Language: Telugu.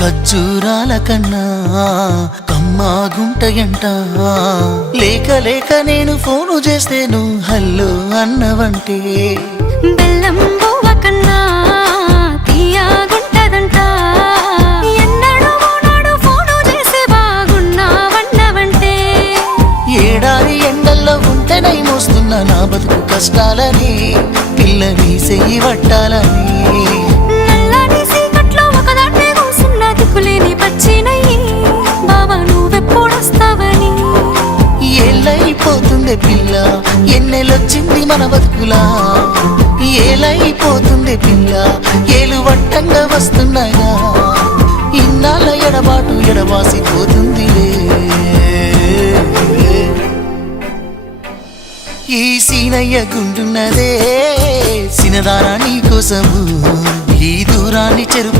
ఖజ్జూరాల కన్నా కమ్మాగుంట ఎంట లేక లేక నేను ఫోను చేస్తేను హలో అన్నవంటే బెల్లం ఏడాది ఎండల్లో నా బతుకు కష్టాలని పిల్లని సెయ్యి పట్టాలని పోతుంది పిల్ల ఎన్నెలొచ్చింది మన బతుకులా ఏలైపోతుంది పిల్ల ఏలు వట్టంగా వస్తున్నాయా ఇన్నాళ్ళ ఎడబాటు ఎడవాసిపోతుందిలే ఈ సీనయ్య గుండున్నదే సినదారా నీ కోసము ఈ దూరాన్ని చెరుపు